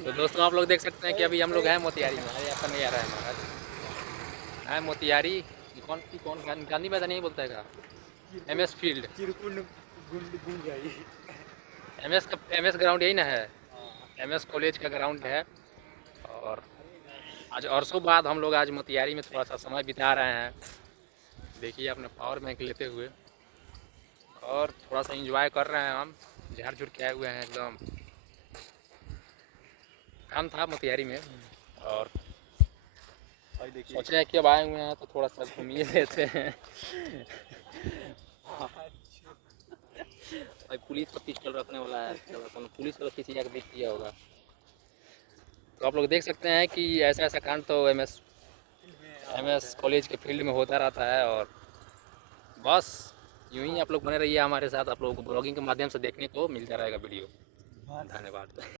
तो दोस्तों आप लोग देख सकते हैं कि अभी हम लोग हैं मोतिहारी में। अरे आपका नहीं आ रहा है महाराज। है मोतिहारी। ये कौन गांधी मैदान नहीं बोलता है का? MS field. एमएस ग्राउंड यही ना है। एमएस कॉलेज का ग्राउंड है। और आज अरसों बाद हम लोग आज मोतिहारी में थोड़ा सा समय बिता रहे हैं। देखिए अपना पावर बैंक लेते हुए और थोड़ा सा एंजॉय कर रहे हैं हम। झाड़ झुड़ के आए हुए हैं एकदम। काम था मोतिहारी में और सोचे हैं कि अब आए हुए हैं तो थोड़ा सा घूमिए लेते हैं। भाई पुलिस का पिस्टल रखने वाला है, पुलिस वाला किसी जगह देख लिया होगा। तो आप लोग देख सकते हैं कि ऐसा ऐसा कांड तो एमएस कॉलेज के फील्ड में होता रहता है। और बस यूं ही आप लोग बने रहिए हमारे साथ। आप लोगों को ब्लॉगिंग के माध्यम से देखने को मिलता रहेगा वीडियो। धन्यवाद।